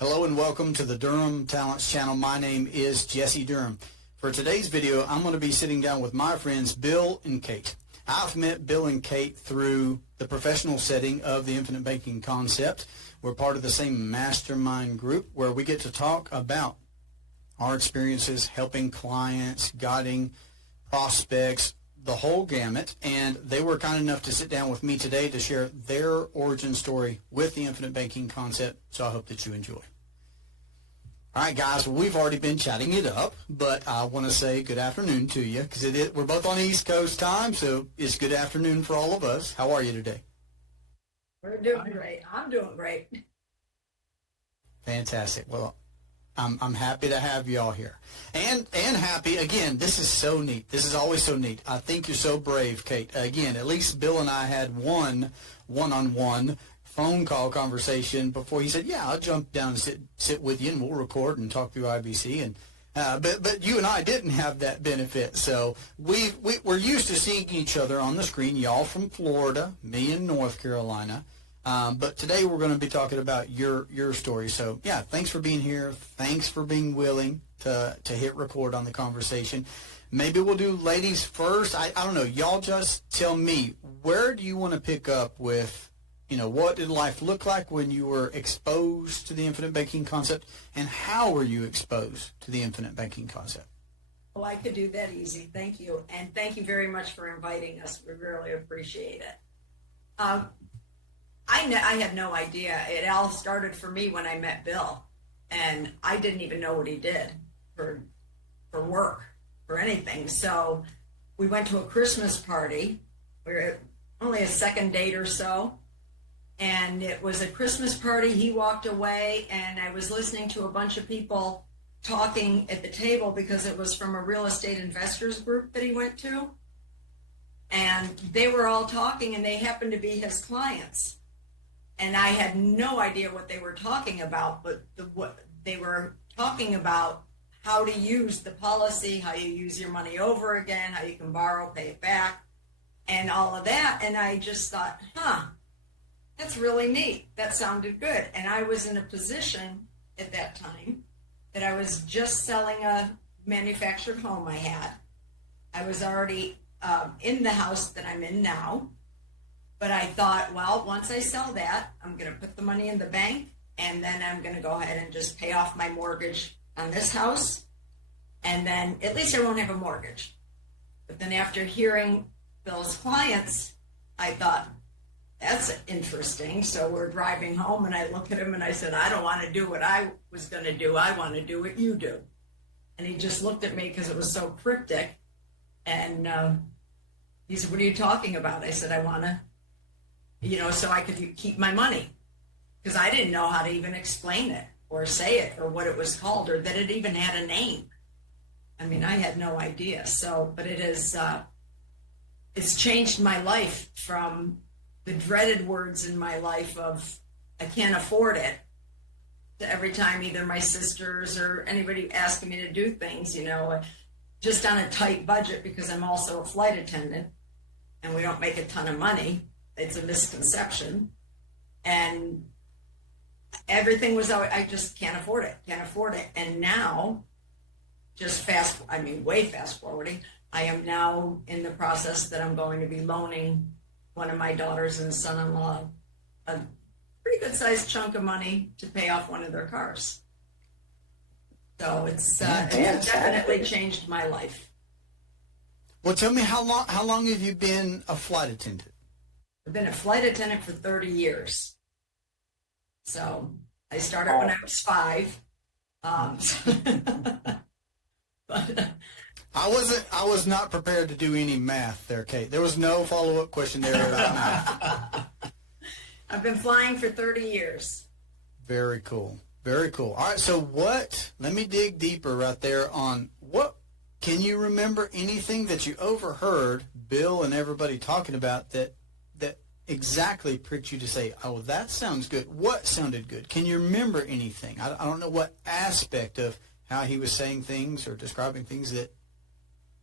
Hello and welcome to the Durham Talents channel. My name is Jesse Durham. For today's video, I'm going to be sitting down with my friends Bill and Kate. I've met Bill and Kate through the professional setting of the Infinite Banking concept. We're part of the same mastermind group where we get to talk about our experiences helping clients, guiding prospects, the whole gamut, and they were kind enough to sit down with me today to share their origin story with the Infinite Banking concept, so I hope that you enjoy. All right, guys, well, we've already been chatting it up, but I want to say good afternoon to you because we're both on East Coast time, so it's good afternoon for all of us. How are you today? We're doing great. I'm doing great. Fantastic. Well, I'm happy to have you all here. And happy, again, this is so neat. This is always so neat. I think you're so brave, Kate. Again, at least Bill and I had one-on-one phone call conversation before he said, yeah, I'll jump down and sit with you and we'll record and talk through IBC. And but you and I didn't have that benefit. So we're used to seeing each other on the screen, y'all from Florida, me in North Carolina. But today we're going to be talking about your story. So, yeah, thanks for being here. Thanks for being willing to hit record on the conversation. Maybe we'll do ladies first. I don't know. Y'all just tell me, where do you want to pick up with, what did life look like when you were exposed to the Infinite Banking concept, and how were you exposed to the Infinite Banking concept? Well, I could do that easy. Thank you. And thank you very much for inviting us. We really appreciate it. I had no idea. It all started for me when I met Bill, and I didn't even know what he did for work, for anything. So we went to a Christmas party. We were only a second date or so, and it was a Christmas party. He walked away, and I was listening to a bunch of people talking at the table because it was from a real estate investors group that he went to, and they were all talking, and they happened to be his clients. And I had no idea what they were talking about, but what they were talking about, how to use the policy, how you use your money over again, how you can borrow, pay it back, and all of that. And I just thought, that's really neat. That sounded good. And I was in a position at that time that I was just selling a manufactured home I had. I was already in the house that I'm in now. But I thought, well, once I sell that, I'm going to put the money in the bank, and then I'm going to go ahead and just pay off my mortgage on this house, and then at least I won't have a mortgage. But then after hearing Bill's clients, I thought, that's interesting. So we're driving home, and I look at him, and I said, I don't want to do what I was going to do. I want to do what you do. And he just looked at me because it was so cryptic, and he said, what are you talking about? I said, I want to, so I could keep my money, because I didn't know how to even explain it or say it or what it was called or that it even had a name. I mean, I had no idea. So, but it is, it's changed my life from the dreaded words in my life of I can't afford it to every time either my sisters or anybody asking me to do things, just on a tight budget, because I'm also a flight attendant and we don't make a ton of money. It's a misconception, and everything was, I just can't afford it. And now, way fast forwarding, I am now in the process that I'm going to be loaning one of my daughters and son-in-law a pretty good sized chunk of money to pay off one of their cars. So it's definitely changed my life. Well, tell me, how long have you been a flight attendant? I've been a flight attendant for 30 years. So I started when I was 5. But I was not prepared to do any math there, Kate. There was no follow-up question there about math. I've been flying for 30 years. Very cool. Very cool. All right, so let me dig deeper right there on can you remember anything that you overheard Bill and everybody talking about that exactly pricked you to say, oh, that sounds good? What sounded good? Can you remember anything? I don't know what aspect of how he was saying things or describing things that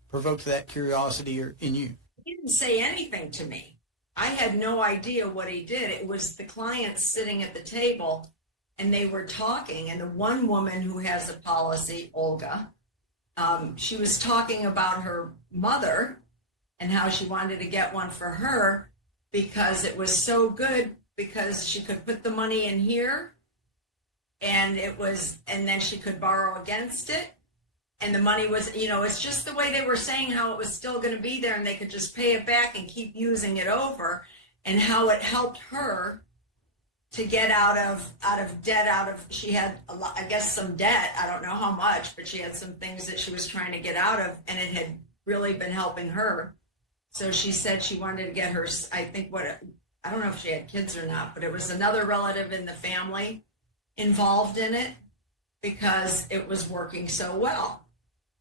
provoked that curiosity in you. He didn't say anything to me. I had no idea what he did. It was the clients sitting at the table and they were talking, and the one woman who has a policy, Olga, she was talking about her mother and how she wanted to get one for her because it was so good because she could put the money in here and then she could borrow against it. And the money was, it's just the way they were saying how it was still going to be there and they could just pay it back and keep using it over, and how it helped her to get out of debt. She had a lot, I guess, some debt. I don't know how much, but she had some things that she was trying to get out of, and it had really been helping her. So she said she wanted to get her, I don't know if she had kids or not, but it was another relative in the family involved in it because it was working so well.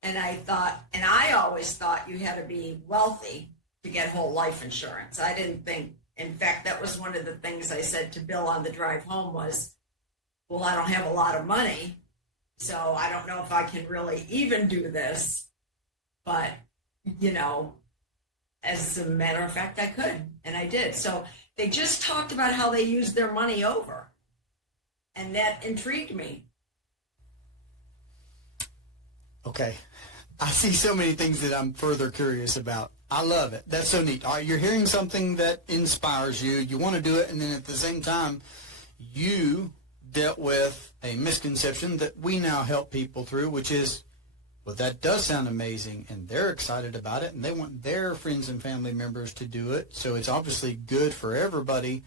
And I always thought you had to be wealthy to get whole life insurance. I didn't think, in fact, that was one of the things I said to Bill on the drive home was, well, I don't have a lot of money, so I don't know if I can really even do this. But, as a matter of fact, I could, and I did. So they just talked about how they used their money over, and that intrigued me. Okay. I see so many things that I'm further curious about. I love it. That's so neat. All right, you're hearing something that inspires you. You want to do it, and then at the same time, you dealt with a misconception that we now help people through, which is, well, that does sound amazing, and they're excited about it, and they want their friends and family members to do it, so it's obviously good for everybody,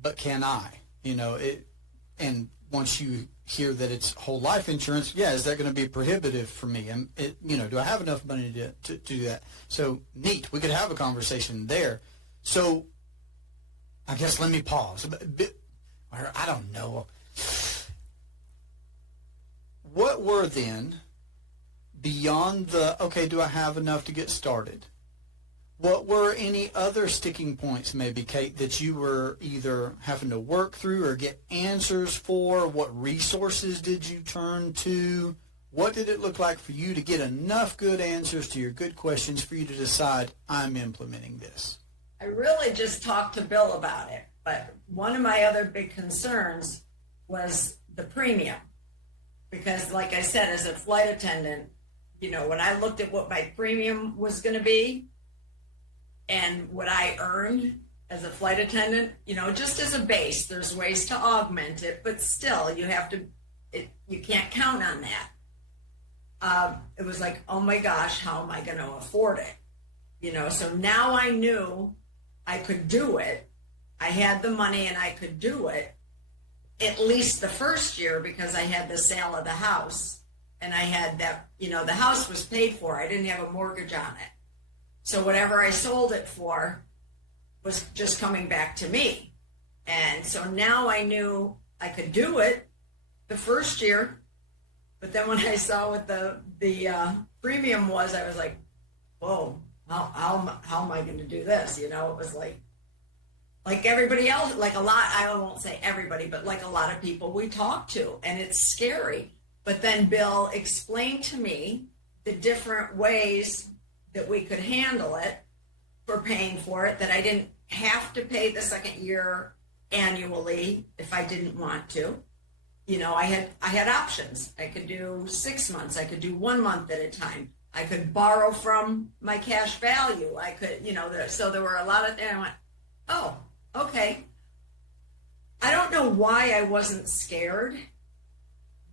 but can I? And once you hear that it's whole life insurance, is that going to be prohibitive for me? And do I have enough money to do that? So neat. We could have a conversation there. So I guess let me pause. I don't know. What were then, beyond do I have enough to get started? What were any other sticking points, maybe, Kate, that you were either having to work through or get answers for? What resources did you turn to? What did it look like for you to get enough good answers to your good questions for you to decide, I'm implementing this? I really just talked to Bill about it, but one of my other big concerns was the premium. Because, like I said, as a flight attendant, when I looked at what my premium was going to be, and what I earned as a flight attendant, just as a base, there's ways to augment it, but still, you can't count on that. It was like, oh my gosh, how am I going to afford it? So now I knew I could do it. I had the money and I could do it, at least the first year, because I had the sale of the house and I had that, the house was paid for. I didn't have a mortgage on it. So whatever I sold it for was just coming back to me. And so now I knew I could do it the first year. But then when I saw what the premium was, I was like, whoa, how am I going to do this? It was like everybody else, like a lot, I won't say everybody, but like a lot of people we talk to, and it's scary. But then Bill explained to me the different ways that we could handle it for paying for it, that I didn't have to pay the second year annually if I didn't want to. I had options. I could do 6 months. I could do 1 month at a time. I could borrow from my cash value. I could, so there were a lot of things. I went, oh, okay. I don't know why I wasn't scared,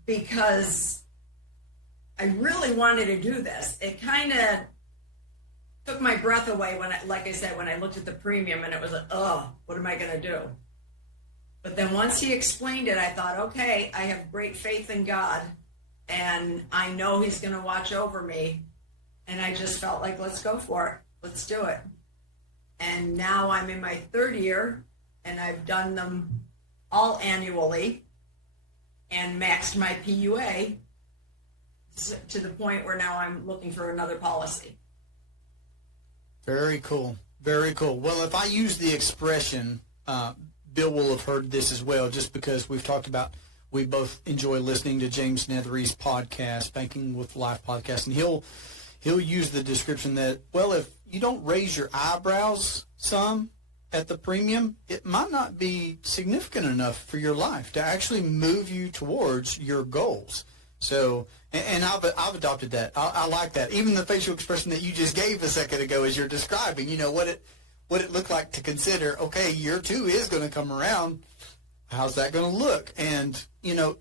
because I really wanted to do this. It kind of took my breath away when I looked at the premium and it was like, oh, what am I going to do? But then once he explained it, I thought, okay, I have great faith in God and I know he's going to watch over me. And I just felt like, let's go for it. Let's do it. And now I'm in my third year and I've done them all annually and maxed my PUA to the point where now I'm looking for another policy. Very cool. Very cool. Well, if I use the expression, Bill will have heard this as well, just because we've talked about, we both enjoy listening to James Nethery's podcast, Banking with Life podcast, and he'll use the description that, well, if you don't raise your eyebrows some, at the premium, it might not be significant enough for your life to actually move you towards your goals. So, and I've adopted that. I like that. Even the facial expression that you just gave a second ago as you're describing, what it looked like to consider, okay, year 2 is going to come around. How's that going to look? And,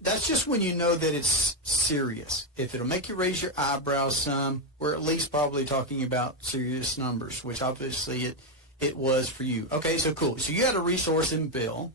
that's just when you know that it's serious. If it'll make you raise your eyebrows some, we're at least probably talking about serious numbers, which obviously it was for you. Okay, so cool. So you had a resource in Bill.